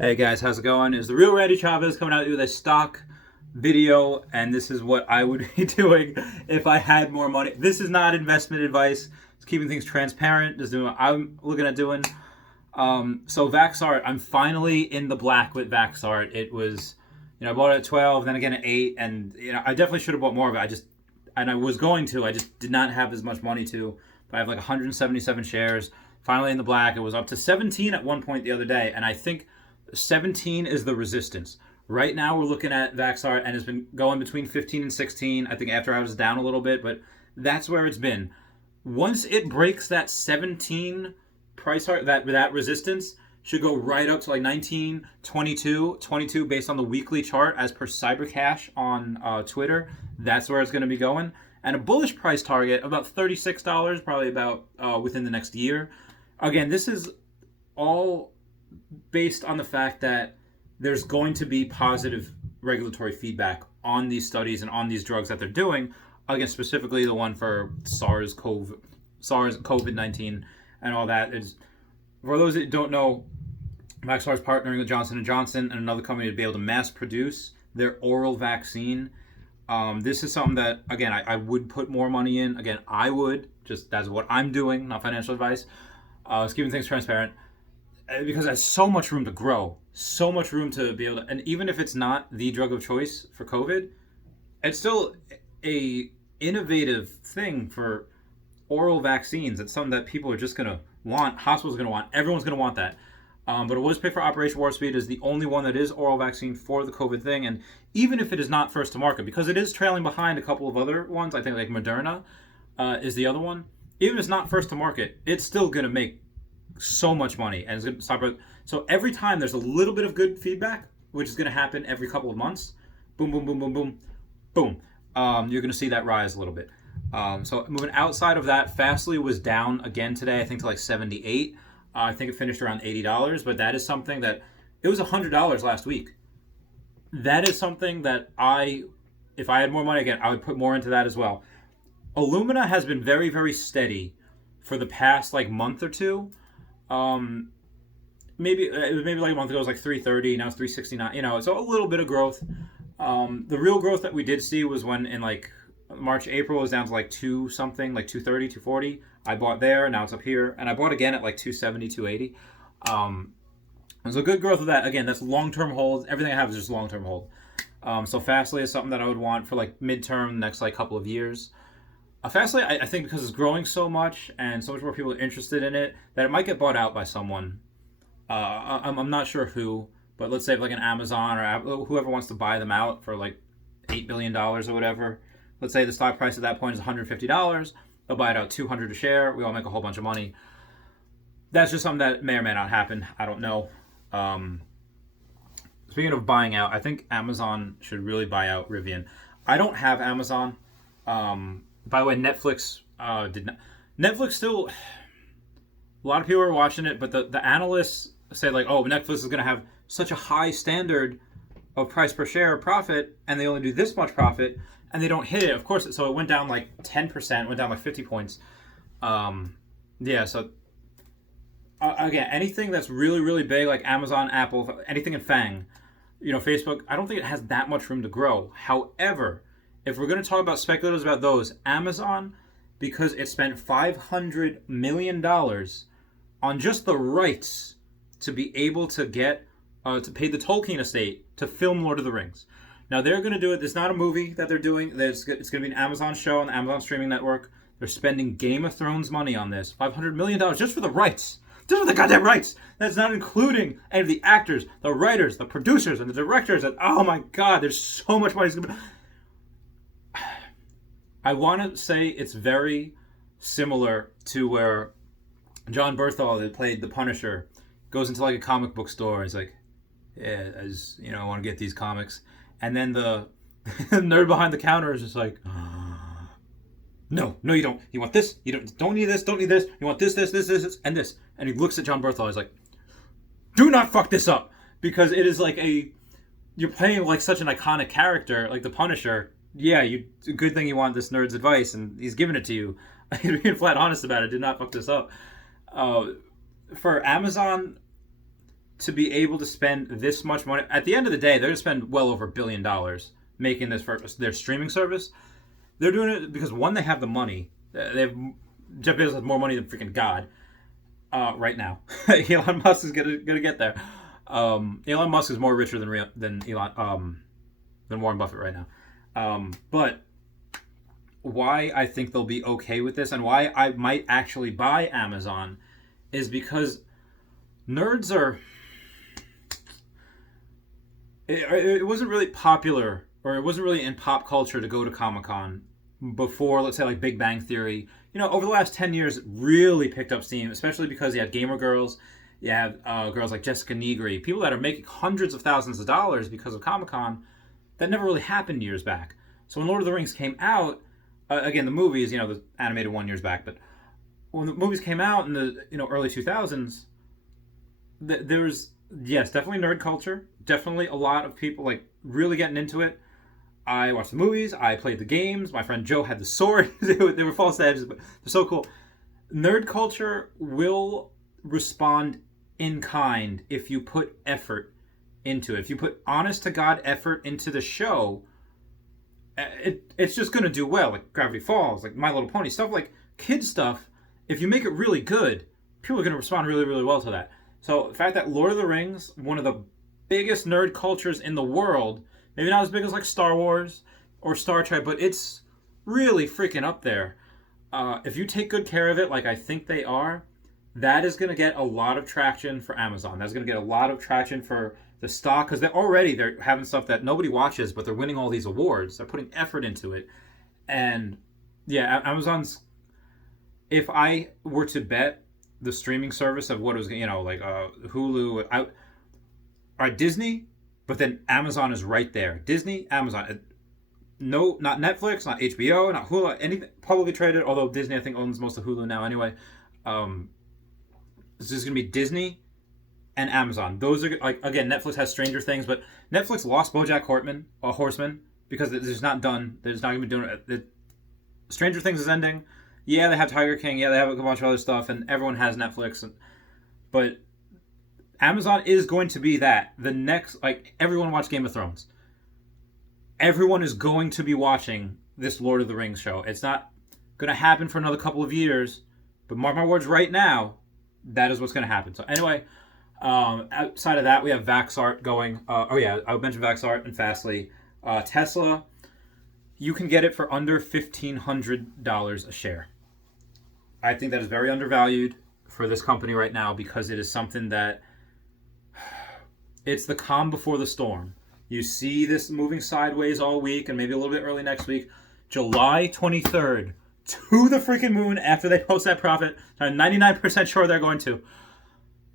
Hey guys, how's it going? It's the real Randy Chavez coming out with a stock video, and this is what I would be doing if I had more money. This is not investment advice. It's keeping things transparent. Just doing what I'm looking at doing. So Vaxart, I'm finally in the black with Vaxart. It was, I bought it at 12, then again at 8, and I definitely should have bought more of it. And I was going to. I just did not have as much money to. But I have like 177 shares. Finally in the black. It was up to 17 at one point the other day, and I think 17 is the resistance. Right now we're looking at Vaxart, and it's been going between 15 and 16. I think after I was down a little bit, but that's where it's been. Once it breaks that 17 price target, that resistance should go right up to like 19, 22 based on the weekly chart as per Cybercash on Twitter. That's where it's going to be going. And a bullish price target about $36, probably about within the next year. Again, this is all based on the fact that there's going to be positive regulatory feedback on these studies and on these drugs that they're doing. Again, specifically the one for SARS COVID-19 and all that. For those that don't know, Vaxart's partnering with Johnson & Johnson and another company to be able to mass produce their oral vaccine. This is something that, again, I would put more money in. Again, I would. Just that's what I'm doing, not financial advice. It's keeping things transparent. Because it has so much room to grow, so much room to be able to, and even if it's not the drug of choice for COVID, it's still a innovative thing for oral vaccines. It's something that people are just going to want, hospitals are going to want, everyone's going to want that. But it was paid for Operation Warp Speed is the only one that is oral vaccine for the COVID thing, and even if it is not first to market, because it is trailing behind a couple of other ones, I think like Moderna is the other one, even if it's not first to market, it's still going to make so much money, and it's going to stop. So every time there's a little bit of good feedback, which is going to happen every couple of months, boom, boom, boom, boom, boom, boom. You're going to see that rise a little bit. So moving outside of that, Fastly was down again today. I think to like 78. I think it finished around $80, but that is something that it was $100 last week. That is something that if I had more money again, I would put more into that as well. Illumina has been very, very steady for the past like month or two. Maybe like a month ago it was like 330, now it's 369. So a little bit of growth. The real growth that we did see was when in like March, April, it was down to like 2 something, like 230, 240. I bought there, now it's up here, and I bought again at like 270, 280. There's a good growth of that. Again, that's long-term holds. Everything I have is just long-term hold. So Fastly is something that I would want for like midterm, next like couple of years. Fastly, I think because it's growing so much and so much more people are interested in it, that it might get bought out by someone. I'm not sure who, but let's say like an Amazon or whoever wants to buy them out for like $8 billion or whatever. Let's say the stock price at that point is $150. They'll buy it out $200 a share. We all make a whole bunch of money. That's just something that may or may not happen. I don't know. Speaking of buying out, I think Amazon should really buy out Rivian. I don't have Amazon. By the way, Netflix did not. Netflix still. A lot of people are watching it, but the analysts say like, oh, Netflix is going to have such a high standard of price per share profit, and they only do this much profit, and they don't hit it. Of course, so it went down like 10%, went down like 50 points. Yeah. So again, anything that's really, really big, like Amazon, Apple, anything in FANG, Facebook, I don't think it has that much room to grow. However, if we're going to talk about speculatives about those, Amazon, because it spent $500 million on just the rights to be able to get, to pay the Tolkien estate to film Lord of the Rings. Now, they're going to do it. It's not a movie that they're doing. It's going to be an Amazon show on the Amazon streaming network. They're spending Game of Thrones money on this. $500 million just for the rights. Just for the goddamn rights. That's not including any of the actors, the writers, the producers, and the directors. And oh my God, there's so much money. I want to say it's very similar to where John Berthal, that played the Punisher, goes into like a comic book store. He's like, yeah, I want to get these comics. And then the nerd behind the counter is just like, no, you don't. You want this? You don't need this. Don't need this. You want this, and this. And he looks at John Berthal. He's like, do not fuck this up, because it is like you're playing like such an iconic character, like the Punisher. Yeah, good thing you want this nerd's advice, and he's giving it to you. He's being flat honest about it. Did not fuck this up. For Amazon, to be able to spend this much money. At the end of the day, they're going to spend well over $1 billion making this for their streaming service. They're doing it because, one, they have the money. Jeff Bezos has more money than freaking God right now. Elon Musk is gonna get there. Elon Musk is more richer than Warren Buffett right now. But why I think they'll be okay with this, and why I might actually buy Amazon, is because nerds are. It wasn't really popular, or it wasn't really in pop culture to go to Comic-Con before, let's say, like Big Bang Theory. Over the last 10 years, it really picked up steam, especially because you have gamer girls, you have girls like Jessica Negri, people that are making hundreds of thousands of dollars because of Comic-Con. That never really happened years back. So when Lord of the Rings came out, again, the movies, the animated one years back, but when the movies came out in the early 2000s, there was, yes, definitely nerd culture, definitely a lot of people like really getting into it. I watched the movies, I played the games, my friend Joe had the sword. They were false edges, but they're so cool. Nerd culture will respond in kind if you put effort into it. If you put honest to God effort into the show, it's just going to do well. Like Gravity Falls, like My Little Pony, stuff like kid stuff. If you make it really good, people are going to respond really, really well to that. So the fact that Lord of the Rings, one of the biggest nerd cultures in the world, maybe not as big as like Star Wars or Star Trek, but it's really freaking up there. If you take good care of it, like I think they are, that is going to get a lot of traction for Amazon. That's going to get a lot of traction for the stock, because they're having stuff that nobody watches, but they're winning all these awards. They're putting effort into it. And yeah, Amazon's, if I were to bet the streaming service of what it was, like Hulu, Disney, but then Amazon is right there. Disney, Amazon. No, not Netflix, not HBO, not Hulu, anything publicly traded, although Disney, I think, owns most of Hulu now anyway. This is going to be Disney and Amazon. Those are, like, again, Netflix has Stranger Things, but Netflix lost BoJack Horseman, because it's not done. They're just not going to be doing it. Stranger Things is ending. Yeah, they have Tiger King. Yeah, they have a bunch of other stuff, and everyone has Netflix. But Amazon is going to be that. The next, like, everyone watched Game of Thrones. Everyone is going to be watching this Lord of the Rings show. It's not going to happen for another couple of years, but mark my words, right now, that is what's going to happen. So anyway, outside of that, we have Vaxart going. I would mention Vaxart and Fastly. Tesla, you can get it for under $1,500 a share. I think that is very undervalued for this company right now, because it is something that, it's the calm before the storm. You see this moving sideways all week, and maybe a little bit early next week. July 23rd, to the freaking moon after they post that profit. I'm 99% sure they're going to.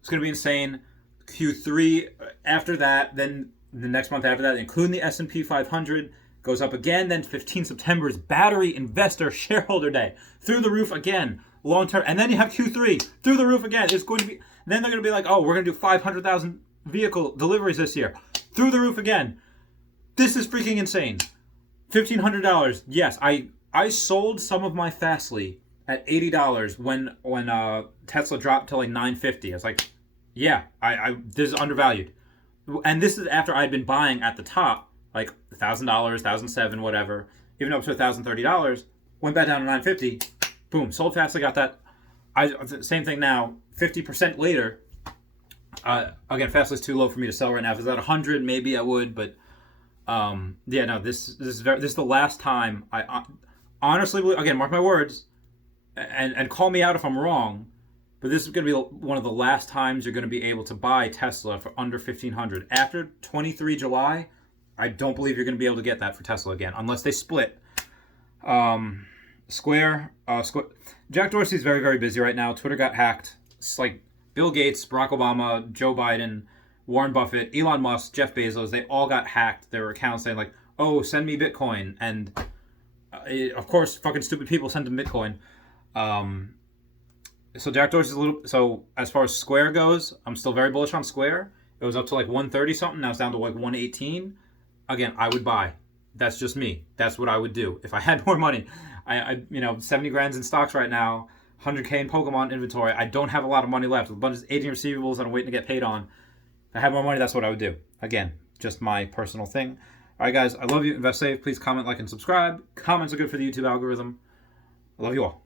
It's going to be insane. Q3 after that, then the next month after that, including the S&P 500, goes up again. Then 15 September is Battery Investor Shareholder Day. Through the roof again, long term. And then you have Q3, through the roof again. It's going to be. Then they're going to be like, oh, we're going to do 500,000 vehicle deliveries this year. Through the roof again. This is freaking insane. $1,500. Yes, I sold some of my Fastly at $80 when Tesla dropped to like $950. I was like, yeah, this is undervalued. And this is after I'd been buying at the top, like $1,000, $1,007, whatever, even up to $1,030. Went back down to $950. Boom, sold Fastly, got that. Same thing now. 50% later. Again, Fastly's too low for me to sell right now. If it's at 100, maybe I would, but this is the last time I honestly believe. Again, mark my words, and call me out if I'm wrong, but this is going to be one of the last times you're going to be able to buy Tesla for under $1,500. After 23 July, I don't believe you're going to be able to get that for Tesla again, unless they split. Square. Jack Dorsey's very, very busy right now. Twitter got hacked. It's like Bill Gates, Barack Obama, Joe Biden, Warren Buffett, Elon Musk, Jeff Bezos, they all got hacked. Their accounts saying like, oh, send me Bitcoin. And of course, fucking stupid people send them Bitcoin. So Jack Dorsey's so as far as Square goes, I'm still very bullish on Square. It was up to like 130 something. Now it's down to like 118. Again, I would buy. That's just me. That's what I would do. If I had more money, I 70 grand in stocks right now, 100K in Pokemon inventory. I don't have a lot of money left. A bunch of aging receivables that I'm waiting to get paid on. I had more money, that's what I would do. Again, just my personal thing. All right, guys, I love you. Invest safe. Please comment, like, and subscribe. Comments are good for the YouTube algorithm. I love you all.